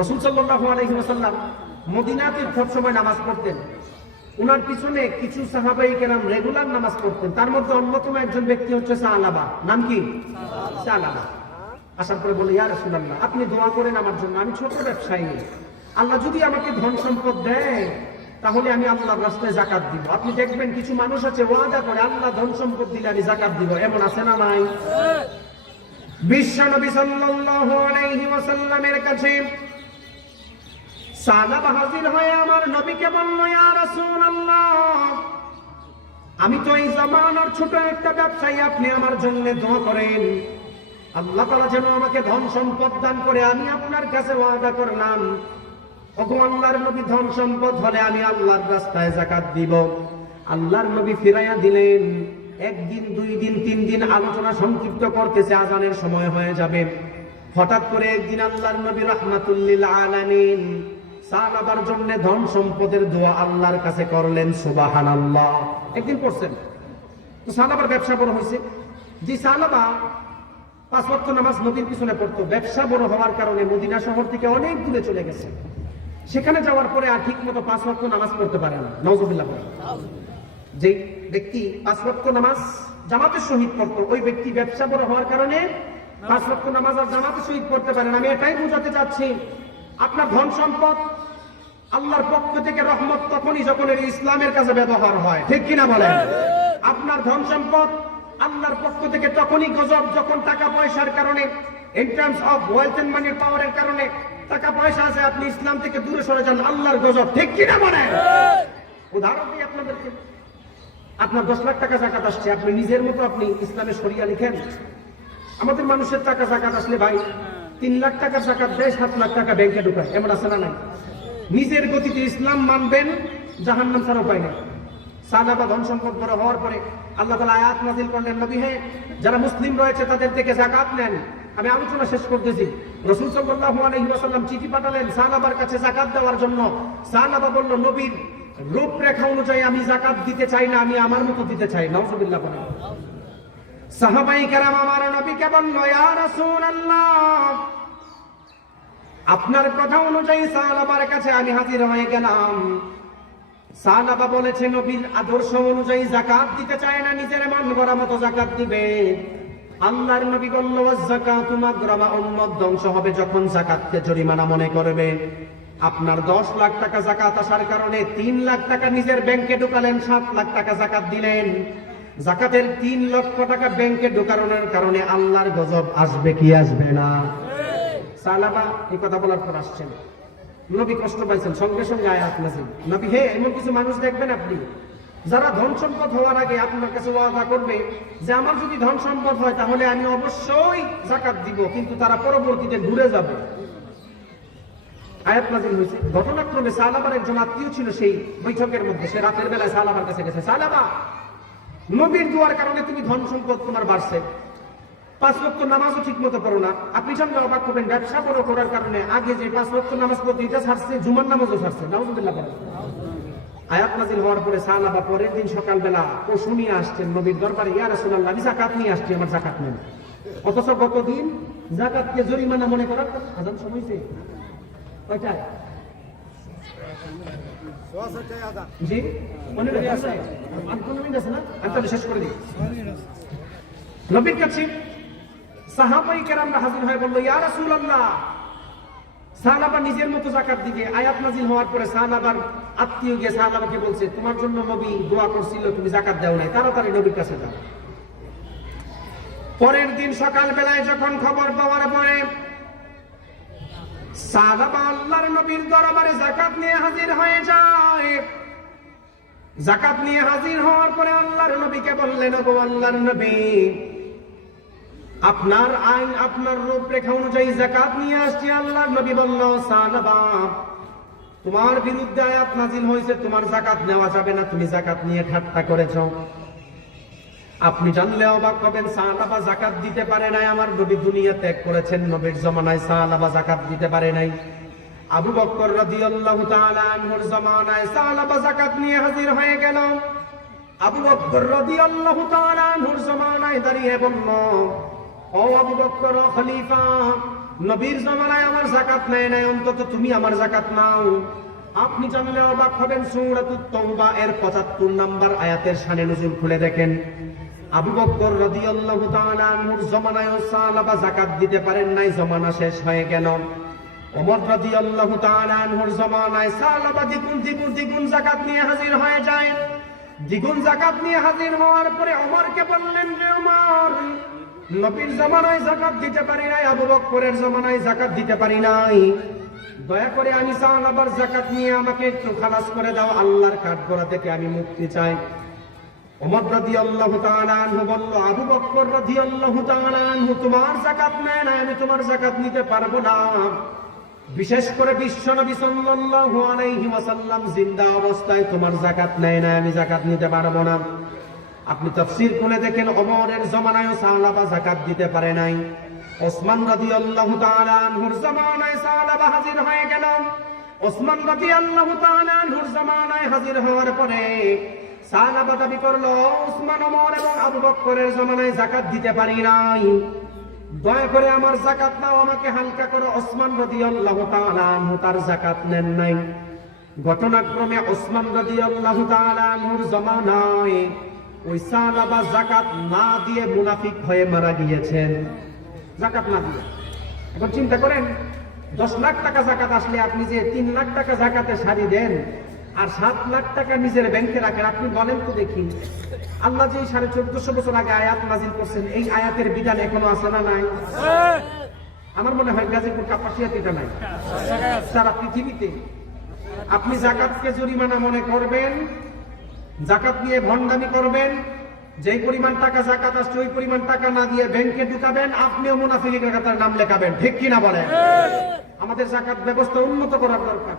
রাসূল সাল্লাল্লাহু আলাইহি ওয়াসাল্লাম মদিনাতে সব সময় নামাজ পড়তেন। উনার পিছনে কিছু সাহাবায়ে কেরাম রেগুলার নামাজ পড়তেন। তার মধ্যে অন্যতম একজন ব্যক্তি হচ্ছে সালাবা। নাম কি? সালাবা। আসার পরে বলে, ইয়া রাসূলুল্লাহ, আপনি দোয়া করেন আমার জন্য, আমি ছোট ব্যবসায়ী, আল্লাহ যদি আমাকে ধন সম্পদ দেয় তাহলে আমি আল্লাহর রাস্তায় যাকাত দিব। আপনি দেখবেন কিছু মানুষ আছে ওয়াদা করে, আল্লাহ ধন সম্পদ দিলে আমি যাকাত দিব। এমন আছে না নাই? বিশ্ব নবী সাল্লাল্লাহু আলাইহি ওয়াসাল্লামের কাছে সাহাবা হাজির হয়ে আমার নবীকে বলল, ইয়া রাসূলুল্লাহ, আমি তো এই জামানার ছোট একটা ব্যবসায়ী, আপনি আমার জন্য দোয়া করেন, আল্লাহ তাআলা যেন আমাকে ধন সম্পদ দান করে। আমি আপনার কাছে ওয়াদা করলাম, ওগো আল্লাহর নবী, ধন সম্পদ হলে আমি আল্লাহর রাস্তায় যাকাত দিব। আল্লাহর নবী ফিরাইয়া দিলেন। একদিন, দুই দিন, তিন দিন আলোচনা সংক্ষিপ্ত করতেছে, আজানের সময় হয়ে যাবে। হঠাৎ করে একদিন আল্লাহর নবী রাহমাতুল লিল আলামিন সাহাবার জন্য ধন সম্পদের দোয়া আল্লাহর কাছে করলেন। সুবহানাল্লাহ। একদিন পড়ছেন তো সাহাবার ব্যবসা বড় হয়েছে। যে সাহাবা 5 ওয়াক্ত নামাজ নবীর পিছনে পড়তো, ব্যবসা বড় হওয়ার কারণে মদিনা শহর থেকে অনেক দূরে চলে গেছে। সেখানে যাওয়ার পরে আর ঠিক মতো 5 ওয়াক্ত নামাজ পড়তে পারে না। নাউজুবিল্লাহ। যে ব্যক্তি 5 ওয়াক্ত নামাজ জামাতের সহিত পড়তো, ওই ব্যক্তি ব্যবসা বড় হওয়ার কারণে 5 ওয়াক্ত নামাজ আর জামাতের সহিত পড়তে পারে না। আমি এটাই বোঝাতে চাচ্ছি, আপনার ধন সম্পদ আল্লাহর পক্ষ থেকে রহমত তখনই যখন এর ইসলামের কাছে ব্যবহার হয়, ঠিক কিনা বলেন? আপনার ধন সম্পদ আল্লাহর পক্ষ থেকে তখনই গজব যখন টাকা পয়সার কারণে, in terms of wealth and মানির পাওয়ারের কারণে টাকা পয়সা আছে, আপনি ইসলাম থেকে দূরে সরে যান, আল্লাহর গজব, ঠিক কিনা বলেন? উদাহরণ দিই আপনাদেরকে। আপনার 10 লাখ টাকা যাকাত আসছে, আপনি নিজের মতো আপনি ইসলামের শরিয়া লিখেন। আমাদের মানুষের টাকা যাকাত আসলে ভাই 3 লাখ টাকার যাকাত দেয়, 7 লাখ টাকা ব্যাংকে ঢুকায়। এমন আছে না নাই? নিজের গতিতে ইসলাম মানবেন, জাহান্নাম ছাড়া উপায় নেই। সাহাবা ধন সম্পদ বড় হওয়ার পরে আল্লাহ তাআলা আয়াত নাযিল করলেন, নবী হে, যারা মুসলিম রয়েছে তাদের থেকে যাকাত নেন। আমি আলোচনা শেষ করতেছি। রাসূল সাল্লাল্লাহু আলাইহি ওয়াসাল্লাম চিঠি পাঠালেন সাহাবার কাছে যাকাত দেওয়ার জন্য। সাহাবা বলল, নবীর রূপরেখা অনুযায়ী আমি যাকাত দিতে চাই না, আমি আমার মতো দিতে চাই। নাউজুবিল্লাহ বলেন। সাহাবায়ে কেরাম আমার নবীকে বলল, ইয়া রাসূলুল্লাহ, আপনার কথা অনুযায়ী সাহাবার কাছে আমি হাজির হয়ে গেলাম। সাহাবা বলেছে, নবীর আদর্শ অনুযায়ী যাকাত দিতে চায় না, নিজের মন গড়া মতো যাকাত দিবে। আল্লাহর নবী বলল, যাকাতু মাগরামা, উম্মত ধ্বংস হবে যখন যাকাতকে জরিমানা মনে করবে। আপনার 10 লাখ টাকা যাকাত আসার কারণে 3 লাখ টাকা নিজের ব্যাংকে ঢোকালেন, 7 লাখ টাকা যাকাত দিলেন। যাকাতের 3 লক্ষ টাকা ব্যাংকে ঢোকানোর কারণে আল্লাহর গজব আসবে কি আসবে না? সাহাবা এই কথা বলার পর আসছেন, নবী কষ্ট পাইছেন, সঙ্গে সঙ্গে আয়াত নাযিল, নবী হে, এমন কিছু মানুষ দেখবেন আপনি যারা ধন সম্পদ হওয়ার আগে আপনার কাছে ওয়াদা করবে যে আমার যদি ধন সম্পদ হয় তাহলে আমি অবশ্যই যাকাত দিব, কিন্তু তারা পরবর্তীতে ঘুরে যাবে। আয়াত নাযিল হয়েছে। ঘটনাক্রমে সাহাবার একজন আত্মীয় ছিল সেই বৈঠকের মধ্যে। সে রাতের বেলায় সাহাবার কাছে গেছে, সাহাবা, নবীর দুয়ার কারণে তুমি ধন সম্পদ তোমার বাড়ছে, 5 ওয়াক্ত নামাজও ঠিক মতো পড়ো না। আপনি জানলে অবাক হবেন, ব্যবসা বড় করার কারণে আগে যে 5 ওয়াক্ত নামাজ পড়তো এটা ছাড়ছে, জুমার নামাজও ছাড়ছে। নাউজুবিল্লাহ বলেন। আয়াত নাযিল হওয়ার পরে সাহাবা পরের দিন সকালবেলা পশু নিয়ে আসছেন নবীর দরবারে, ইয়া রাসূলুল্লাহ, আমি যাকাত নিয়ে আসছি, আমার যাকাত নেন। অথচ গতদিন যাকাতকে জরিমানা মনে করার আযান সময়ছে কয়টায়? জি, মনে রাখছে? আর কোন মিনিট আছে না? আমি তাহলে শেষ করে দিই। নবীর কাছে সাহাবায়ে কেরামরা হাজির হয়ে বলল, ইয়া রাসূলুল্লাহ, সাহাবা নিজের মতো যাকাত দিবে। আয়াত নাযিল হওয়ার পরে সাহাবার আত্মীয় গিয়ে সাহাবাকে বলছে, তোমার জন্য নবী দোয়া করছিল, তুমি যাকাত দাও নাই, তাড়াতাড়ি নবীর কাছে যাও। পরের দিন সকাল বেলায় যখন খবর পাওয়ার পরে সাহাবা আল্লাহর নবীর দরবারে যাকাত নিয়ে হাজির হয়ে যায়। যাকাত নিয়ে হাজির হওয়ার পরে আল্লাহর নবীকে বললেন, ওগো আল্লাহর নবী, আপনার আইন, আপনার রূপরেখা অনুযায়ী যাকাত নিয়ে আসছি। আল্লাহর নবী বলল, সাহাবা, তোমার বিরুদ্ধে আয়াত নাযিল হয়েছে, তোমার যাকাত নেওয়া যাবে না, তুমি যাকাত নিয়ে ঠাট্টা করেছো। আপনি জানলে অবাক হবেন, সাহাবা যাকাত দিতে পারে নাই। আমার নবী দুনিয়া ত্যাগ করেছেন, নবীর জামানায় সাহাবা যাকাত দিতে পারে নাই। আবু বকর রাদিয়াল্লাহু তাআলা আনহুর জামানায় সাহাবা যাকাত নিয়ে হাজির হয়ে গেল। আবু বকর রাদিয়াল্লাহু তাআলা আনহুর জামানায় দাঁড়িয়ে বলল, ও আবু বকর খলিফা, নবীর জমানায় আমার যাকাত নেয় নাই, অন্তত তুমি আমার যাকাত নাও। আপনি জানলে অবাক হবেন, সূরাতুত তাওবা এর ৭৫ নম্বর আয়াতের শানে নুজুল খুলে দেখেন। আবু বকর রাদিয়াল্লাহু তাআলা আনহুর জমানায় সাহাবা যাকাত দিতে পারেন নাই, জমানা শেষ হয়ে গেল। ওমর রাদিয়াল্লাহু তাআলা আনহুর জমানায় সাহাবা দ্বিগুণ যাকাত নিয়ে হাজির হয়ে যায়। দ্বিগুণ যাকাত নিয়ে হাজির হওয়ার পরে ওমরকে বললেন যে ওমর, নবীর জমানায় যাকাত দিতে পারি নাই, আবু বকরের জমানায় যাকাত দিতে পারি নাই, দয়া করে আমি সাহাবার যাকাত নিয়ে আমাকে একটু খালাস করে দাও, আল্লাহর কাঠগড়া থেকে আমি মুক্তি চাই। ওমর রাদিয়াল্লাহু তাআলা আনহু বলল, আবু বকর রাদিয়াল্লাহু তাআলা আনহু তোমার যাকাত নেয় না, আমি তোমার যাকাত নিতে পারবো না। বিশেষ করে বিশ্বনবী সাল্লাল্লাহু আলাইহি ওয়াসাল্লাম জিন্দা অবস্থায় তোমার যাকাত নেয় না, আমি যাকাত নিতে পারবো না। আপনি তাফসীর খুলে দেখেন, ওমরের জমানায়ও সাহাবা যাকাত দিতে পারে নাই। ওসমান রাদিয়াল্লাহু তাআলা আনহুর জমানায় সাহাবা হাজির হয়ে গেল। ওসমান রাদিয়াল্লাহু তাআলা আনহুর জমানায় হাজির হওয়ার পরে সাহাবা দাবি করলো, ওসমান, ওমর এবং আবু বকরের জমানায় যাকাত দিতে পারি নাই, দয়া করে আমার যাকাত নাও, আমাকে হালকা করো। ওসমান রাদিয়াল্লাহু তাআলা আনহু তার যাকাত নেন নাই। ঘটনাক্রমে ওসমান রাদিয়াল্লাহু তাআলা আনহুর জমানায় ওই সাহাবা যাকাত না দিয়ে মুনাফিক হয়ে মারা গিয়েছেন, যাকাত না দিয়ে। এখন চিন্তা করেন, 10 লাখ টাকা যাকাত আসলে আপনি যে 3 লাখ টাকা যাকাতে সারি দেন আর 7 লাখ টাকা নিজের ব্যাংকে রাখেন, আপনি বলেন তো দেখি, আল্লাহ যে 1450 বছর আগে আয়াত নাজিল করছেন, এই আয়াতের বিধান এখনো আছে না নাই? আমার মনে হয় গাজীপুর কাপাসিয়াতে এটা নাই, সারা পৃথিবীতে। আপনি যাকাতকে জরিমানা মনে করবেন, যাকাত নিয়ে ভণ্ডামি করবেন, যেই পরিমাণ টাকা যাকাত আসছে ওই পরিমাণ টাকা না দিয়ে ব্যাংকে ঢুকাবেন, আপনিও মুনাফিকের কাতার নাম লেখাবেন, ঠিক কিনা বলেন? আমাদের যাকাত ব্যবস্থা উন্নত করার দরকার।